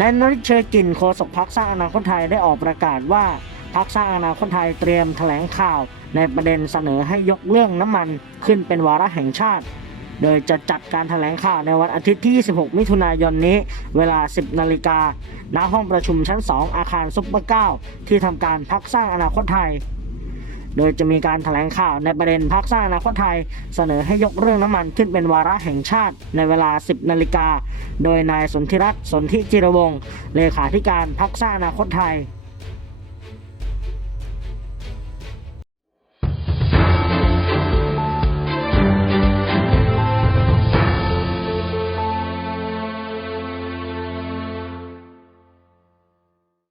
นายนริชยกินโฆษกพักสร้างอนาคตไทยได้ออกประกาศว่าพักสร้างอนาคตไทยเตรียมแถลงข่าว ในประเด็นเสนอให้ยกเรื่องน้ำมันขึ้นเป็นวาระแห่งชาติ โดยจะจัดการแถลงข่าวในวันอาทิตย์ที่26มิถุนายนนี้ เวลา 10 นาฬิกาณห้องประชุมชั้น 2 อาคารซุปเปอร์9ที่ทำการพักสร้างอนาคตไทย โดยจะมีการแถลงข่าวในประเด็นพักสร้างอนาคตไทย เสนอให้ยกเรื่องน้ำมันขึ้นเป็นวาระแห่งชาติในเวลา 10 นาฬิกา โดยนายสนธิรัตน์สนธิจิรวงศ์เลขาธิการพักสร้างอนาคตไทย